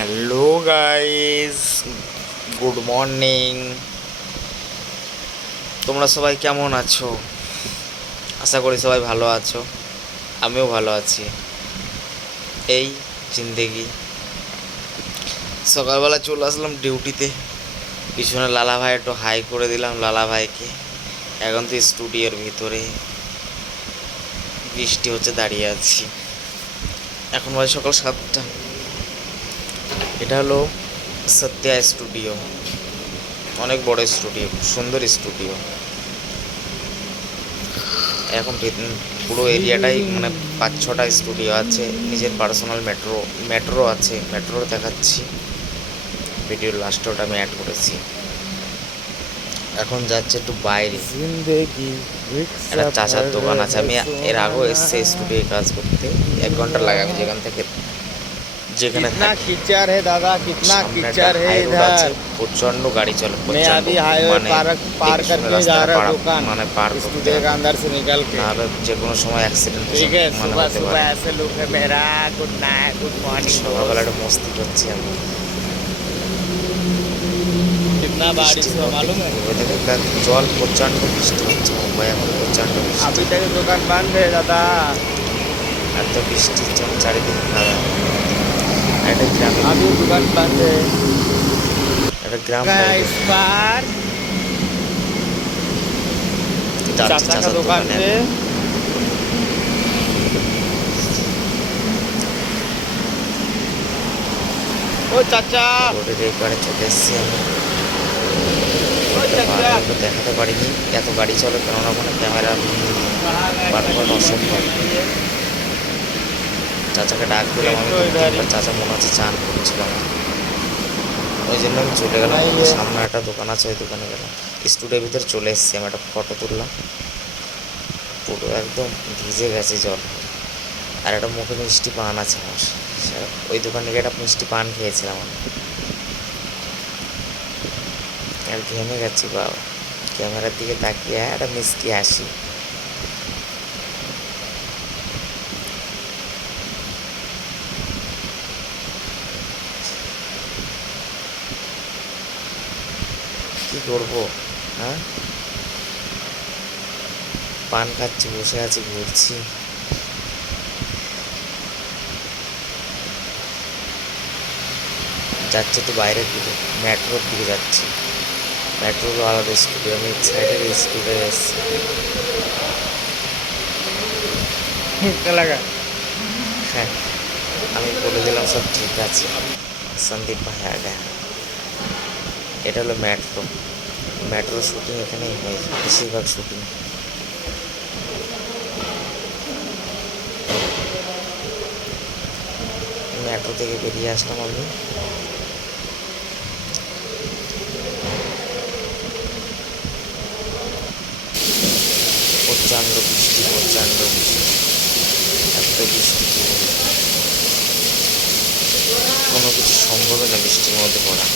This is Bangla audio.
Hello guys, good morning. তোমরা সবাই কেমন আছো? আশা করি সবাই ভালো আছো। আমিও ভালো আছি। এই জিন্দেগি। সকালবেলা চলে আসলাম ডিউটিতে। পিছনে লালা ভাই একটু হাই করে দিলাম লালা ভাইকে। এখন তো স্টুডিওর ভিতরে বৃষ্টি হচ্ছে, দাঁড়িয়ে আছি। এখন বাজে সকাল 7টা। এটা হলো সত্যা স্টুডিও। অনেক বড় স্টুডিও, সুন্দর স্টুডিও। এখন পুরো এরিয়াটাই মানে 5-6টা স্টুডিও আছে, নিজের পার্সোনাল মেট্রো আছে। মেট্রো দেখাচ্ছি, ভিডিওর লাস্টে ওটা আমি অ্যাড করেছি। এখন যাচ্ছে একটু বাইরে, একটা চাচার দোকান আছে। আমি এর আগেও এসছে স্টুডিওয়ে কাজ করতে। 1 ঘন্টা লাগে আমি যেখানে कितना कीचड़ है दादा, कितना कीचड़ है इधर। প্রচন্ড গাড়ি চলে, मैं अभी हाईवे पार करके जा रहा हूँ दुकान, মানে পার स्टूडियो के अंदर से निकल के। নাহলে যে কোনো সময় অ্যাক্সিডেন্ট ठीक है, सुबह सुबह ऐसे लोग है मेरा। Good night, good morning. সকালবেলা একটা মস্তি করছি আমি। कितना बारिश हुआ मालूम है? জল প্রচন্ড বৃষ্টি হচ্ছে মুম্বাই, এখন প্রচন্ড বৃষ্টি। अभी तक दुकान बंद है दादा। এত বৃষ্টি চারিদিকে দাদা। একটা গ্রামে, अभी दुकान बंद है। একটা গ্রাম इस बार चाचा का दुकान पे ओ चाचा, রোডের এই পারে চলে এসেছি আমি। ओ चाचा তো দেখাতে পারিনি, এত গাড়ি চলে, কেননা কোনো ক্যামেরা বার করানো অসম্ভব। চাচাকে ডাক দিলাম আমি, চাচা মনে হচ্ছে চান করছিল আমার, ওই জন্য আমি চলে গেলাম। সামনে একটা দোকান আছে, ওই দোকানে গেলাম। স্টুডিওর ভিতরে চলে এসেছি আমি, একটা ফটো তুললাম। পুরো একদম ভিজে গেছে জল। আর একটা মুখে মিষ্টি পান আছে আমার, ওই দোকানে গিয়ে একটা মিষ্টি পান খেয়েছিলাম আমি। আর ঘেমে গেছি বাবা, ক্যামেরার দিকে তাকিয়ে একটা মিষ্টি হাসি। কি করবো, হ্যাঁ? পান খাচ্ছি, বসে আছি, ঘুরছি। যাচ্ছে তো বাইরের দিকে, মেট্রোর দিকে যাচ্ছি। মেট্রোর আলাদা স্টুডিও, আমি সাইডের স্টুডিও এসেছি। হ্যাঁ, আমি বলে দিলাম সব ঠিক আছে। সন্দীপ ভাই আগে। এটা হলো মেট্রো শুটিং এখানেই হয়, বেশিরভাগ শুটিং। মেট্রো থেকে বেরিয়ে আসলাম আমি। প্রচণ্ড বৃষ্টি, প্রচণ্ড বৃষ্টি, এত বৃষ্টি কোনো কিছু সম্ভবই না বৃষ্টির মধ্যে পড়া।